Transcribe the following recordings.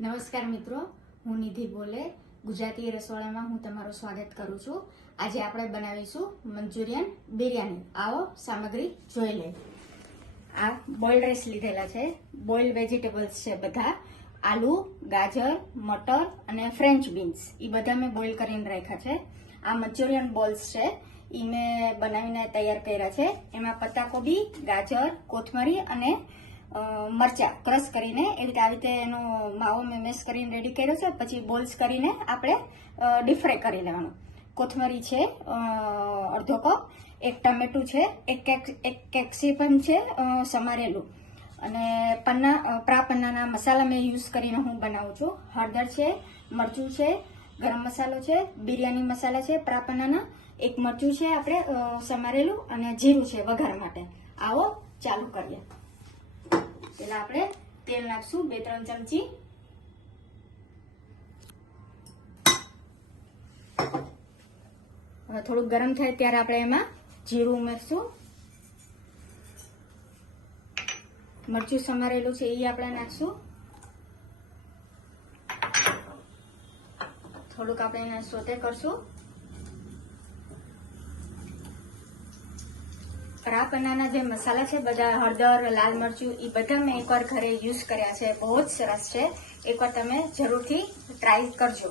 નમસ્કાર મિત્રો, હું નિધિ બોલે. ગુજરાતી રસોડામાં હું તમારું સ્વાગત કરું છું. આજે આપણે બનાવીશું મંચુરિયન બિરયાની. આવો, સામગ્રી જોઈ લે આ બોઇલ્ડ રાઈસ લીધેલા છે. બોઇલ્ડ વેજીટેબલ્સ છે બધા. આલુ, ગાજર, મટર અને ફ્રેન્ચ બીન્સ. એ બધા મેં બોઇલ કરીને રાખ્યા છે. આ મંચુરિયન બોલ્સ છે. એ મેં બનાવીને તૈયાર કર્યા છે. એમાં પત્તાકોબી, ગાજર, કોથમરી અને મરચાં ક્રશ કરીને એ રીતે આવી રીતે એનો માવો મેં મેશ કરીને રેડી કર્યો છે. પછી બોલ્સ કરીને આપણે ડીફ્રાય કરી લેવાનું. કોથમરી છે અડધો કપ, એક ટમેટું છે, એક એક કેપ્સિકમ છે સમારેલું. અને પન્ના પ્રા પન્નાના મસાલા મેં યુઝ કરીને હું બનાવું છું. હળદર છે, મરચું છે, ગરમ મસાલો છે, બિરયાની મસાલા છે પ્રા પન્નાના એક મરચું છે આપણે સમારેલું અને જીરું છે વઘાર માટે. આવો ચાલુ કરીએ. પેલા આપણે તેલ નાખશું, બે, ત્રણ ચમચી. હવે થોડુંક ગરમ થાય ત્યારે આપણે એમાં જીરું ઉમેરશું. મરચું સમારેલું છે એ આપણે નાખશું. થોડુંક આપણે એને સોતે કરશું. રાપનાના જે મસાલા છે, બધા હળદર, લાલ મરચું એ બધા મેં એકવાર ઘરે યુઝ કર્યા છે. બહુ જ સરસ છે. એકવાર તમે જરૂરથી ટ્રાય કરજો.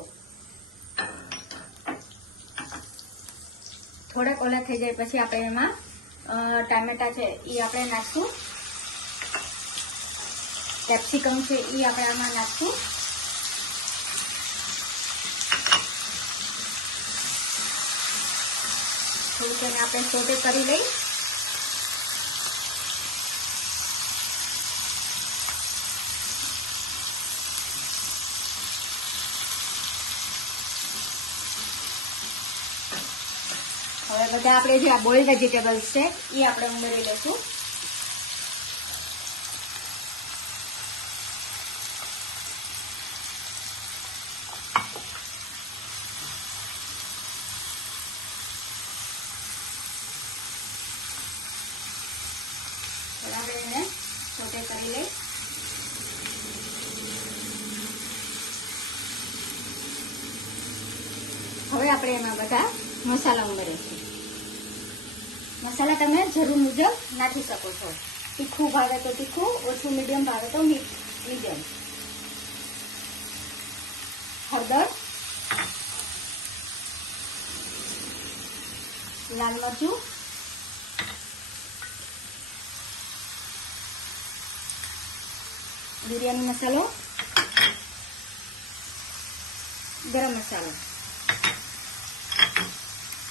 થોડાક ઓલા થઈ જાય પછી આપણે એમાં ટામેટા છે એ આપણે નાખશું. કેપ્સિકમ છે એ આપણે આમાં નાખશું. થોડુંક એને આપણે સોટે કરી લઈ. હવે બધા આપણે જે આ બોઇલ વેજીટેબલ્સ છે એ આપણે ઉમેરી લઈશું. આપણે એને સોટે કરી લઈ. હવે આપણે એમાં બધા મસાલા ઉમેરીશું. મસાલા તમે જરૂર મુજબ નાખી શકો છો. તીખું ભાવે તો તીખું, ઓછું મીડિયમ ભાવે તો મીડિયમ. હળદર, લાલ મરચું, બિરયાની મસાલો, ગરમ મસાલો.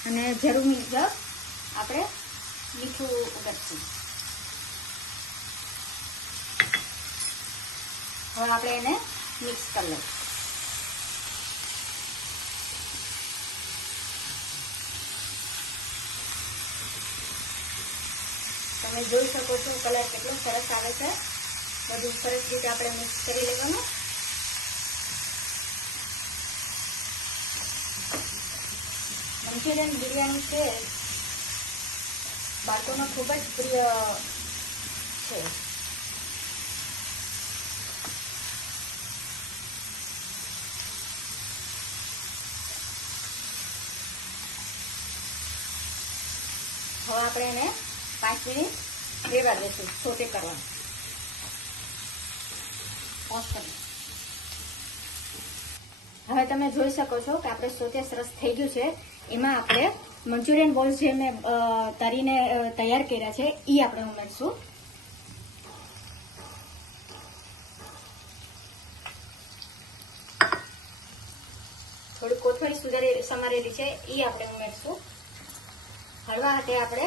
અને જરૂર મુજબ આપણે મીઠું ઉમેરશું હવે આપણે એને મિક્સ કરી લઈશું. તમે જોઈ શકો છો કલર કેટલો સરસ આવે છે. બધું સરસ રીતે આપણે મિક્સ કરી લેવાનું. મંચુરિયન બિરયાની છે. બાળકોનો ખૂબ જ પ્રિય છે. હવે આપણે એને પાંચ મિનિટ રેવા દઈશું સોતે કરવા કરી. હવે તમે જોઈ શકો છો કે આપણે સોતે સરસ થઈ ગયું છે. એમાં આપણે મંચુરિયન બોલ્સ જે મેં તરીને તૈયાર કર્યા છે એ આપણે ઉમેરશું. થોડી કોથમરી સુધારી, સમારેલી છે એ આપણે ઉમેરશું. હળવા હાથે આપણે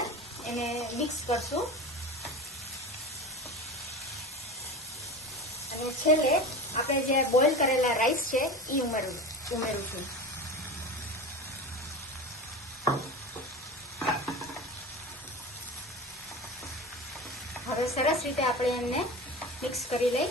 એને મિક્સ કરશું. અને છેલ્લે આપણે જે બોઇલ કરેલા રાઈસ છે એ ઉમેરવું ઉમેરું છું. હવે સરસ રીતે આપણે એમને મિક્સ કરી લઈ.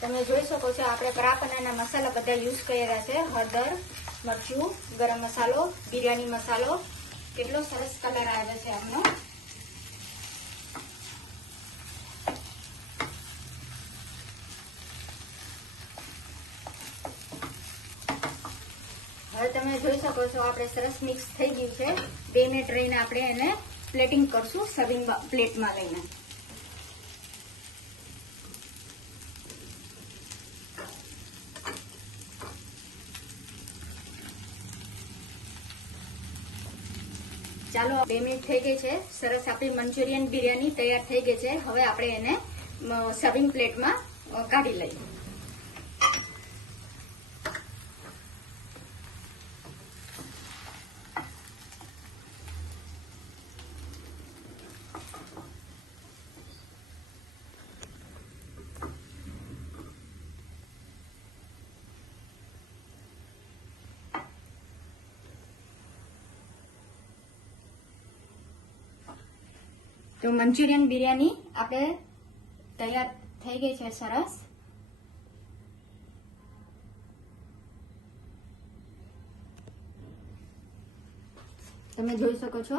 તમે જોઈ શકો છો, આપણે પરાપનાના મસાલા બધા યુઝ કર્યા છે. હળદર, મરચું, ગરમ મસાલો, બિરયાની મસાલો. કેટલો સરસ કલર આવે છે આમનો હવે તમે જોઈ શકો છો, આપણે સરસ મિક્સ થઈ ગયું છે. બે મિનિટ રહીને આપણે એને પ્લેટિંગ કરશું સર્વિંગ પ્લેટમાં લઈને. ચાલો બે મિનિટ થઈ ગઈ છે. સરસ આપણી મંચુરિયન બિરયાની તૈયાર થઈ ગઈ છે. હવે આપણે એને સર્વિંગ પ્લેટમાં કાઢી લઈએ. તો મંચુરિયન બિરયાની આપણે તૈયાર થઈ ગઈ છે સરસ. તમે જોઈ શકો છો.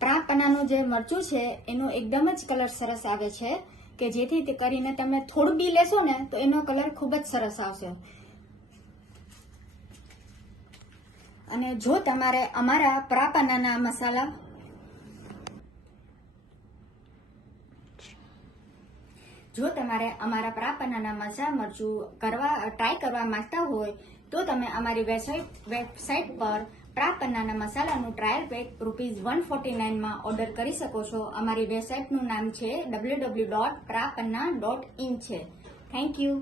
પ્રાપનાનું જે મરચું છે, એનો એકદમ જ કલર સરસ આવે છે કે જેથી કરીને તમે થોડું બી લેશો ને, તો એનો કલર ખૂબ જ સરસ આવશે. અને જો તમારે અમારા પ્રાપનાના મસાલા જો તમારે અમારા પ્રાપનાના મસા મરચું કરવા ટ્રાય કરવા માંગતા હોય, તો તમે અમારી વેબસાઇટ વેબસાઇટ પર પ્રાપન્નાના મસાલાનું trial pack rupees one forty નાઇનમાં order કરી શકો છો. અમારી વેબસાઇટનું નામ છે W W dot Prapanna dot in છે. Thank you